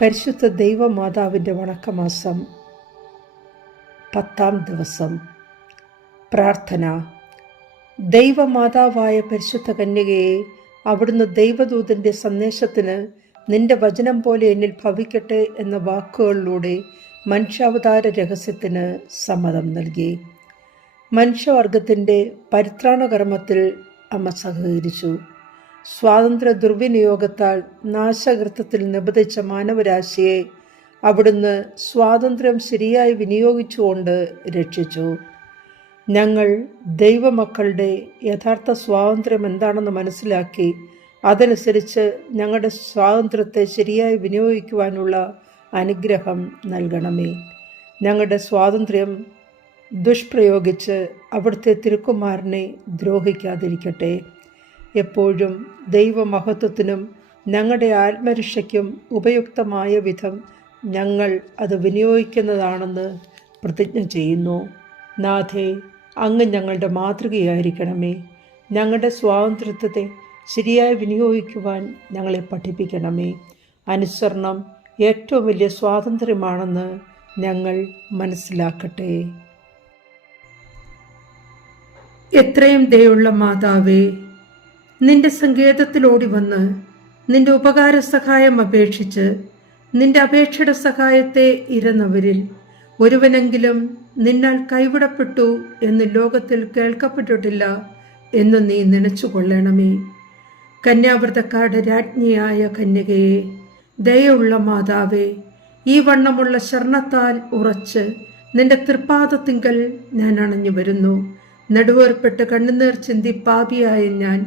പരിശുദ്ധ ദൈവമാതാവിന്റെ വണക്കമാസം പത്താം ദിവസം. പ്രാർത്ഥന. ദൈവമാതാവായ പരിശുദ്ധ കന്യകയെ അവിടുന്ന് ദൈവദൂതന്റെ സന്ദേശത്തിന് നിന്റെ വചനം പോലെ എന്നിൽ ഭവിക്കട്ടെ എന്ന വാക്കുകളിലൂടെ മനുഷ്യാവതാര രഹസ്യത്തിന് സമ്മതം നൽകി. മനുഷ്യവർഗത്തിന്റെ പരിത്രാണകർമ്മത്തിൽ അമ്മ സഹകരിച്ചു. സ്വാതന്ത്ര്യ ദുർവിനിയോഗത്താൽ നാശകൃത്യത്തിൽ നിബന്ധിച്ച മാനവരാശിയെ അവിടുന്ന് സ്വാതന്ത്ര്യം ശരിയായി വിനിയോഗിച്ചുകൊണ്ട് രക്ഷിച്ചു. ഞങ്ങൾ ദൈവമക്കളുടെ യഥാർത്ഥ സ്വാതന്ത്ര്യം എന്താണെന്ന് മനസ്സിലാക്കി അതനുസരിച്ച് ഞങ്ങളുടെ സ്വാതന്ത്ര്യത്തെ ശരിയായി വിനിയോഗിക്കുവാനുള്ള അനുഗ്രഹം നൽകണമേ. ഞങ്ങളുടെ സ്വാതന്ത്ര്യം ദുഷ്പ്രയോഗിച്ച് അവിടുത്തെ തിരുക്കുമാരനെ ദ്രോഹിക്കാതിരിക്കട്ടെ. എപ്പോഴും ദൈവമഹത്വത്തിനും ഞങ്ങളുടെ ആത്മരക്ഷയ്ക്കും ഉപയുക്തമായ വിധം ഞങ്ങൾ അത് വിനിയോഗിക്കുന്നതാണെന്ന് പ്രതിജ്ഞ ചെയ്യുന്നു. നാഥേ അങ്ങ് ഞങ്ങളുടെ മാതൃകയായിരിക്കണമേ. ഞങ്ങളുടെ സ്വാതന്ത്ര്യത്തെ ശരിയായി വിനിയോഗിക്കുവാൻ ഞങ്ങളെ പഠിപ്പിക്കണമേ. അനുസരണം ഏറ്റവും വലിയ സ്വാതന്ത്ര്യമാണെന്ന് ഞങ്ങൾ മനസ്സിലാക്കട്ടെ. എത്രയും ദയുള്ള മാതാവേ നിന്റെ സങ്കേതത്തിൽ ഓടി വന്ന് നിന്റെ ഉപകാര സഹായം അപേക്ഷിച്ച് നിന്റെ അപേക്ഷയുടെ സഹായത്തെ ഇരന്നവരിൽ ഒരുവനെങ്കിലും നിന്നാൽ കൈവിടപ്പെട്ടു എന്ന് ലോകത്തിൽ കേൾക്കപ്പെട്ടിട്ടില്ല എന്ന് നീ നനച്ചുകൊള്ളണമേ. കന്യാവ്രതക്കാരുടെ രാജ്ഞിയായ കന്യകയെ ദയുള്ള മാതാവേ ഈ വണ്ണമുള്ള ശരണത്താൽ ഉറച്ച് നിന്റെ തൃപ്പാദത്തിങ്കൽ ഞാൻ അണഞ്ഞു വരുന്നു. നടുവേർപ്പെട്ട് കണ്ണുനീർ ചിന്തി പാപിയായ ഞാൻ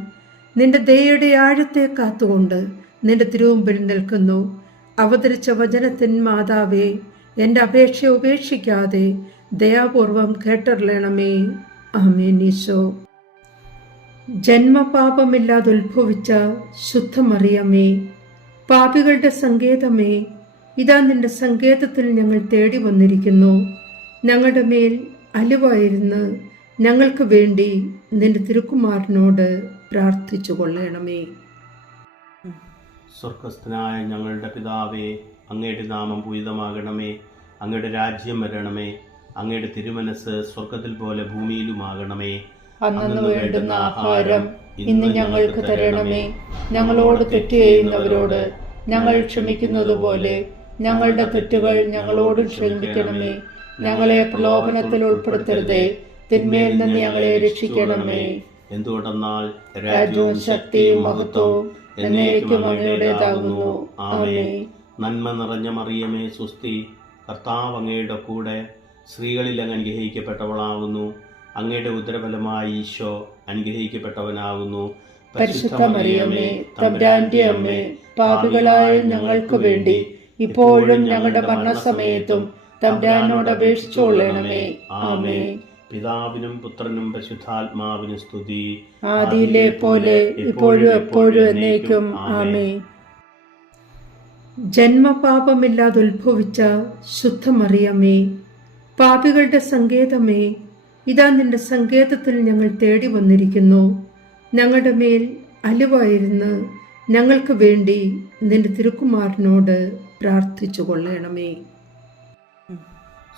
നിന്റെ ദയയുടെ ആഴത്തെ കാത്തുകൊണ്ട് നിന്റെ തിരുമുമ്പിൽ നിൽക്കുന്നു. അവതരിച്ച വചനത്തിൻ മാതാവേ എന്റെ അപേക്ഷ ഉപേക്ഷിക്കാതെ ദയാപൂർവം കേട്ടറിയണമേ. ആമേനീശോ ജന്മപാപമില്ലാതെ ഉത്ഭവിച്ച ശുദ്ധമറിയമേ പാപികളുടെ സങ്കേതമേ ഇതാ നിന്റെ സങ്കേതത്തിൽ ഞങ്ങൾ തേടി വന്നിരിക്കുന്നു. ഞങ്ങളുടെ മേൽ അലിവായിരുന്ന് ഞങ്ങൾക്ക് വേണ്ടി നിന്റെ തിരുക്കുമാരനോട് പ്രാർത്ഥിച്ചു കൊള്ളണമേ. സ്വർഗസ്ഥനായ ഞങ്ങളുടെ പിതാവേ അങ്ങയുടെ നാമം പൂരിതമാകണമേ. അങ്ങയുടെ രാജ്യം വരണമേ. അങ്ങയുടെ തിരുമനസ് സ്വർഗത്തിൽ പോലെ ഭൂമിയിലുമാകണമേ. അന്നു വേണ്ടുന്ന ആഹാരം ഇന്ന് ഞങ്ങൾക്ക് തരണമേ. ഞങ്ങളോട് തെറ്റ് ചെയ്യുന്നവരോട് ഞങ്ങൾ ക്ഷമിക്കുന്നത് പോലെ ഞങ്ങളുടെ തെറ്റുകൾ ഞങ്ങളോട് ക്ഷമിക്കണമേ. ഞങ്ങളെ പ്രലോഭനത്തിൽ ഉൾപ്പെടുത്തരുതേ. തിന്മയിൽ നിന്ന് ഞങ്ങളെ രക്ഷിക്കണമേ. എന്തുകൊണ്ടെന്നാൽ രാജ്യവും ശക്തിയും മഹത്വവും എന്നേക്കും അങ്ങയുടേതാകുന്നു ആമേ നന്മ നിറഞ്ഞ മറിയമേ സുസ്തി കർത്താവ് അങ്ങയുടെ കൂടെ സ്ത്രീകളിൽ അങ്ങ് അനുഗ്രഹിക്കപ്പെട്ടവളാകുന്നു. അങ്ങയുടെ ഉദരഫലമായി ഈശോ അനുഗ്രഹിക്കപ്പെട്ടവനാകുന്നു. പരിശുദ്ധ മറിയമ്മേ തമ്പുരാന്റെ അമ്മേ പാപികളായ ഞങ്ങൾക്ക് വേണ്ടി ഇപ്പോഴും ഞങ്ങളുടെ മരണസമയത്തും തമ്പുരാനോട് അപേക്ഷിച്ചോളണമേ ആമേ പിതാവിനും പുത്രനും പരിശുദ്ധാത്മാവിനും സ്തുതി. ആദിയിലെ പോലെ ഇപ്പോഴും എപ്പോഴും എന്നേക്കും ആമേ ജന്മപാപമില്ലാതെ ഉത്ഭവിച്ച ശുദ്ധമറിയമേ പാപികളുടെ സങ്കേതമേ ഇതാ നിന്റെ സങ്കേതത്തിൽ ഞങ്ങൾ തേടി വന്നിരിക്കുന്നു. ഞങ്ങളുടെ മേൽ അലിവായിരുന്ന് ഞങ്ങൾക്ക് വേണ്ടി നിന്റെ തിരുക്കുമാരനോട് പ്രാർത്ഥിച്ചു കൊള്ളണമേ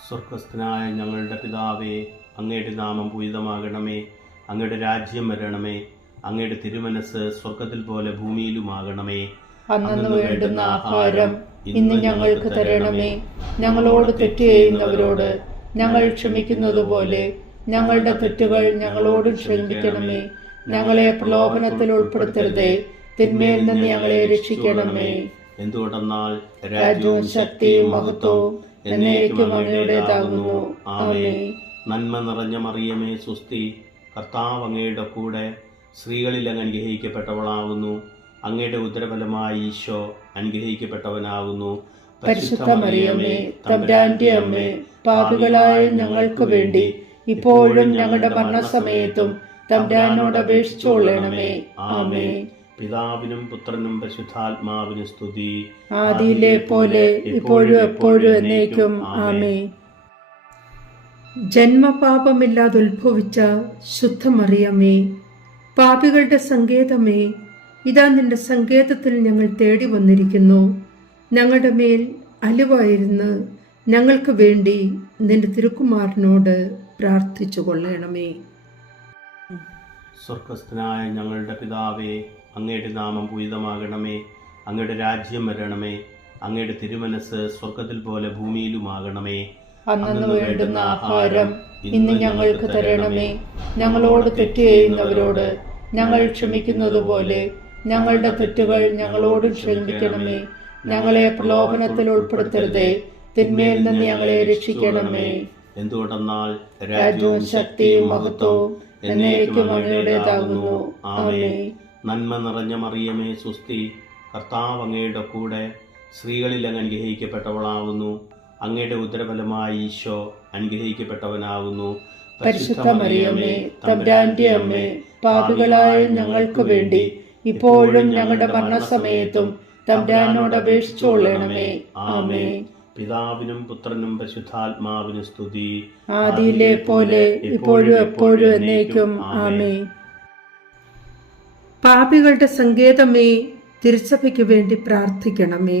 സ്വർഗസ്ഥനായ ഞങ്ങളുടെ പിതാവേ അങ്ങയുടെ നാമം പൂരിതമാകണമേ. അങ്ങയുടെ രാജ്യം വരണമേ. അങ്ങയുടെ തിരുമനസ് സ്വർഗത്തിൽ പോലെ ഭൂമിയിലുമാകണമേ. അന്നു വേണ്ടുന്ന ആഹാരം ഇന്ന് ഞങ്ങൾക്ക് തരണമേ. ഞങ്ങളോട് തെറ്റ് ചെയ്യുന്നവരോട് ഞങ്ങൾ ക്ഷമിക്കുന്നത് പോലെ ഞങ്ങളുടെ തെറ്റുകൾ ഞങ്ങളോട് ക്ഷമിക്കണമേ. ഞങ്ങളെ പ്രലോഭനത്തിൽ ഉൾപ്പെടുത്തരുതേ. തിന്മയിൽ നിന്ന് ഞങ്ങളെ രക്ഷിക്കണമേ. എന്തുകൊണ്ടെന്നാൽ രാജ്യവും ശക്തിയും മഹത്വവും എന്നേക്കും അങ്ങയുടേതാകുന്നു. ആമേ നന്മ നിറഞ്ഞ മറിയമേ സുസ്തി കർത്താവ് അങ്ങയുടെ കൂടെ സ്ത്രീകളിൽ അങ്ങ് അനുഗ്രഹിക്കപ്പെട്ടവളാകുന്നു അങ്ങയുടെ ഉദരഫലമായി ഈശോ അനുഗ്രഹിക്കപ്പെട്ടവനാകുന്നു പരിശുദ്ധ മറിയമ്മേ തമ്പുരാന്റെ അമ്മേ പാപികളായ ഞങ്ങൾക്ക് വേണ്ടി ഇപ്പോഴും ഞങ്ങളുടെ മരണസമയത്തും തമ്പുരാനോട് അപേക്ഷിച്ചോളണമേ ആമേ പിതാവിനും പുത്രനും പരിശുദ്ധാത്മാവിനും സ്തുതി. ആദിയിലെ പോലെ ഇപ്പോഴും എപ്പോഴും എന്നേക്കും ആമേ ജന്മപാപമില്ലാതെ ഉത്ഭവിച്ച ശുദ്ധമറിയമേ പാപികളുടെ സങ്കേതമേ ഇതാ നിന്റെ സങ്കേതത്തിൽ ഞങ്ങൾ തേടി വന്നിരിക്കുന്നു. ഞങ്ങളുടെ മേൽ അലിവായിരുന്ന് ഞങ്ങൾക്ക് വേണ്ടി നിന്റെ തിരുക്കുമാരനോട് പ്രാർത്ഥിച്ചു കൊള്ളണമേ. സ്വർഗസ്ഥനായ ഞങ്ങളുടെ പിതാവേ അങ്ങയുടെ നാമം പൂരിതമാകണമേ അങ്ങയുടെ രാജ്യം വരണമേ അങ്ങയുടെ തിരുമനസ് സ്വർഗത്തിൽ പോലെ ഭൂമിയിലുമാകണമേ. അന്നു വേണ്ടുന്ന ആഹാരം ഇന്ന് ഞങ്ങൾക്ക് തരണമേ. ഞങ്ങളോട് തെറ്റ് ചെയ്യുന്നവരോട് ഞങ്ങൾ ക്ഷമിക്കുന്നത് പോലെ ഞങ്ങളുടെ തെറ്റുകൾ ഞങ്ങളോട് ക്ഷമിക്കണമേ. ഞങ്ങളെ പ്രലോഭനത്തിൽ ഉൾപ്പെടുത്തരുതേ. തിന്മയിൽ നിന്ന് ഞങ്ങളെ രക്ഷിക്കണമേ. എന്തുകൊണ്ടെന്നാൽ രാജ്യവും ശക്തിയും മഹത്വവും എന്നേക്കും അങ്ങയുടേതാകുന്നു. ആമേ നന്മ നിറഞ്ഞ മറിയമേ സുസ്തി കർത്താവ് അങ്ങയുടെ കൂടെ സ്ത്രീകളിൽ അങ്ങ് അനുഗ്രഹിക്കപ്പെട്ടവളാകുന്നു അങ്ങയുടെ ഉദരഫലമായി ഈശോ അനുഗ്രഹിക്കപ്പെട്ടവനാകുന്നു പരിശുദ്ധ മറിയമ്മേ തമ്പുരാന്റെ അമ്മേ പാപികളായ ഞങ്ങൾക്ക് വേണ്ടി ഇപ്പോഴും ഞങ്ങളുടെ മരണസമയത്തും തമ്പുരാനോട് അപേക്ഷിച്ചോളണമേ ആമേ പിതാവിനും പുത്രനും പരിശുദ്ധാത്മാവിനും സ്തുതി. ആദിയിലെ പോലെ ഇപ്പോഴും എപ്പോഴും എന്നേക്കും ആമേ പാപികളുടെ സങ്കേതമേ തിരിച്ചഭയ്ക്ക് വേണ്ടി പ്രാർത്ഥിക്കണമേ.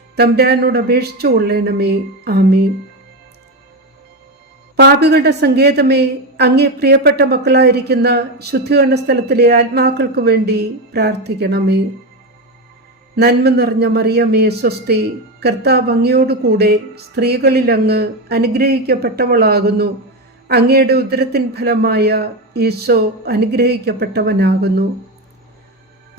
തമ്പ്രാനോട് അപേക്ഷിച്ചു കൊള്ളണമേ. ആമേ പാപികളുടെ സങ്കേതമേ അങ്ങേ പ്രിയപ്പെട്ട മക്കളായിരിക്കുന്ന ശുദ്ധീകരണ സ്ഥലത്തിലെ ആത്മാക്കൾക്ക് വേണ്ടി പ്രാർത്ഥിക്കണമേ. നന്മ നിറഞ്ഞ മറിയമേ സ്വസ്തി കർത്താവ് സ്ത്രീകളിൽ അങ്ങ് അനുഗ്രഹിക്കപ്പെട്ടവളാകുന്നു. അങ്ങയുടെ ഉദരത്തിൻ ഫലമായ ഈശോ അനുഗ്രഹിക്കപ്പെട്ടവനാകുന്നു.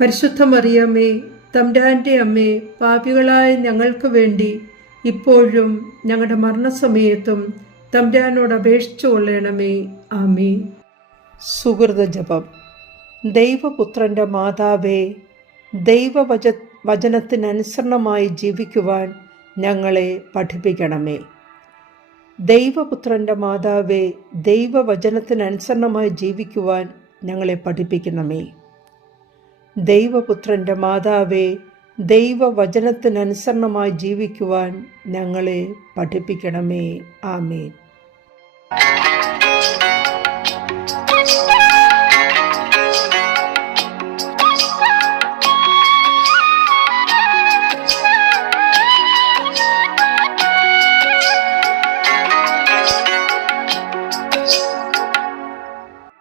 പരിശുദ്ധ മറിയമ്മേ തമ്പ്രാന്റെ അമ്മേ പാപികളായ ഞങ്ങൾക്ക് വേണ്ടി ഇപ്പോഴും ഞങ്ങളുടെ മരണസമയത്തും തമ്പ്രാനോട് അപേക്ഷിച്ചു കൊള്ളണമേ. ആമേ സുഹൃത ജപം. ദൈവപുത്രന്റെ മാതാവേ ദൈവവച വചനത്തിനനുസരണമായി ജീവിക്കുവാൻ ഞങ്ങളെ പഠിപ്പിക്കണമേ. ദൈവപുത്രന്റെ മാതാവേ ദൈവവചനത്തിനനുസരണമായി ജീവിക്കുവാൻ ഞങ്ങളെ പഠിപ്പിക്കണമേ. ദൈവപുത്രന്റെ മാതാവേ ദൈവവചനത്തിനനുസരണമായി ജീവിക്കുവാൻ ഞങ്ങളെ പഠിപ്പിക്കണമേ. ആമേൻ.